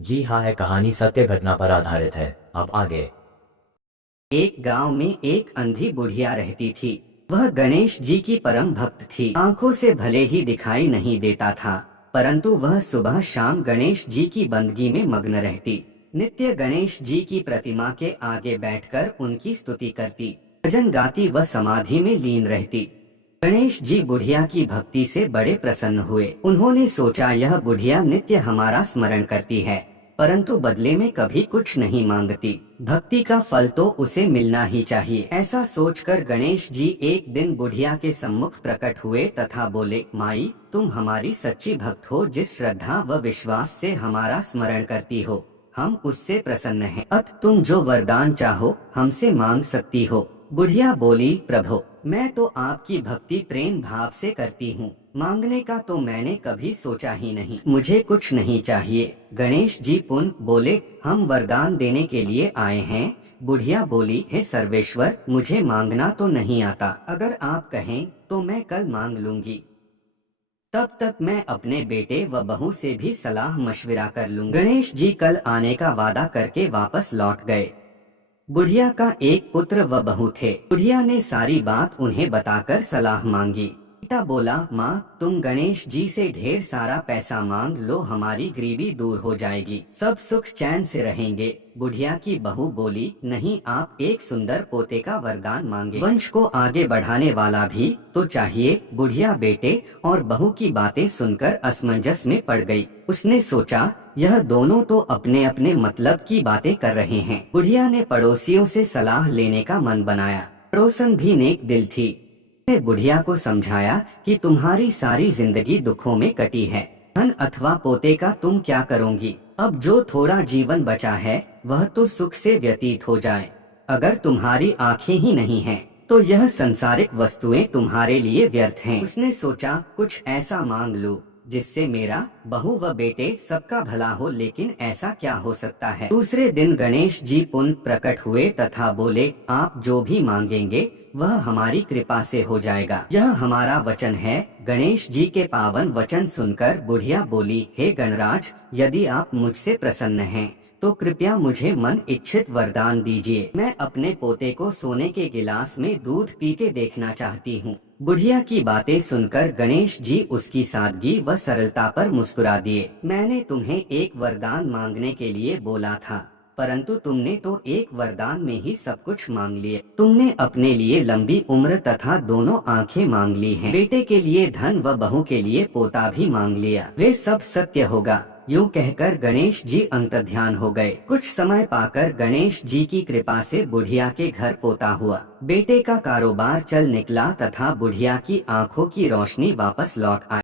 जी हाँ, है कहानी सत्य घटना पर आधारित है। अब आगे। एक गांव में एक अंधी बुढ़िया रहती थी। वह गणेश जी की परम भक्त थी। आंखों से भले ही दिखाई नहीं देता था, परंतु वह सुबह शाम गणेश जी की बंदगी में मग्न रहती। नित्य गणेश जी की प्रतिमा के आगे बैठकर उनकी स्तुति करती, भजन गाती व समाधि में लीन रहती। गणेश जी बुढ़िया की भक्ति से बड़े प्रसन्न हुए। उन्होंने सोचा, यह बुढ़िया नित्य हमारा स्मरण करती है, परंतु बदले में कभी कुछ नहीं मांगती। भक्ति का फल तो उसे मिलना ही चाहिए। ऐसा सोचकर गणेश जी एक दिन बुढ़िया के सम्मुख प्रकट हुए तथा बोले, माई, तुम हमारी सच्ची भक्त हो। जिस श्रद्धा व विश्वास से हमारा स्मरण करती हो, हम उससे प्रसन्न हैं। अत तुम जो वरदान चाहो हमसे मांग सकती हो। बुढ़िया बोली, प्रभु, मैं तो आपकी भक्ति प्रेम भाव से करती हूँ, मांगने का तो मैंने कभी सोचा ही नहीं। मुझे कुछ नहीं चाहिए। गणेश जी पुनः बोले, हम वरदान देने के लिए आए हैं। बुढ़िया बोली, हे सर्वेश्वर, मुझे मांगना तो नहीं आता। अगर आप कहें तो मैं कल मांग लूंगी। तब तक मैं अपने बेटे व बहू से भी सलाह मशविरा कर लूंगी। गणेश जी कल आने का वादा करके वापस लौट गए। बुढ़िया का एक पुत्र व बहू थे। बुढ़िया ने सारी बात उन्हें बताकर सलाह मांगी। पिता बोला, माँ, तुम गणेश जी से ढेर सारा पैसा मांग लो, हमारी गरीबी दूर हो जाएगी, सब सुख चैन से रहेंगे। बुढ़िया की बहू बोली, नहीं, आप एक सुंदर पोते का वरदान मांगे, वंश को आगे बढ़ाने वाला भी तो चाहिए। बुढ़िया बेटे और बहू की बातें सुनकर असमंजस में पड़ गई। उसने सोचा, यह दोनों तो अपने अपने मतलब की बातें कर रहे हैं। बुढ़िया ने पड़ोसियों से सलाह लेने का मन बनाया। पड़ोसन भी नेक दिल थी। ने बुढ़िया को समझाया कि तुम्हारी सारी जिंदगी दुखों में कटी है, धन अथवा पोते का तुम क्या करोगी। अब जो थोड़ा जीवन बचा है वह तो सुख से व्यतीत हो जाए। अगर तुम्हारी आंखें ही नहीं हैं, तो यह संसारिक वस्तुएं तुम्हारे लिए व्यर्थ हैं। उसने सोचा, कुछ ऐसा मांग लूं जिससे मेरा, बहू व बेटे सबका भला हो, लेकिन ऐसा क्या हो सकता है। दूसरे दिन गणेश जी पुनः प्रकट हुए तथा बोले, आप जो भी मांगेंगे वह हमारी कृपा से हो जाएगा, यह हमारा वचन है। गणेश जी के पावन वचन सुनकर बुढ़िया बोली, हे गणराज, यदि आप मुझसे प्रसन्न हैं तो कृपया मुझे मन इच्छित वरदान दीजिए। मैं अपने पोते को सोने के गिलास में दूध पीते देखना चाहती हूँ। बुढ़िया की बातें सुनकर गणेश जी उसकी सादगी व सरलता पर मुस्कुरा दिए। मैंने तुम्हें एक वरदान मांगने के लिए बोला था, परंतु तुमने तो एक वरदान में ही सब कुछ मांग लिए। तुमने अपने लिए लंबी उम्र तथा दोनों आंखें मांग ली हैं। बेटे के लिए धन व बहू के लिए पोता भी मांग लिया। वे सब सत्य होगा। यूं कहकर गणेश जी अंतर्ध्यान हो गए। कुछ समय पाकर गणेश जी की कृपा से बुढ़िया के घर पोता हुआ। बेटे का कारोबार चल निकला तथा बुढ़िया की आंखों की रोशनी वापस लौट आई।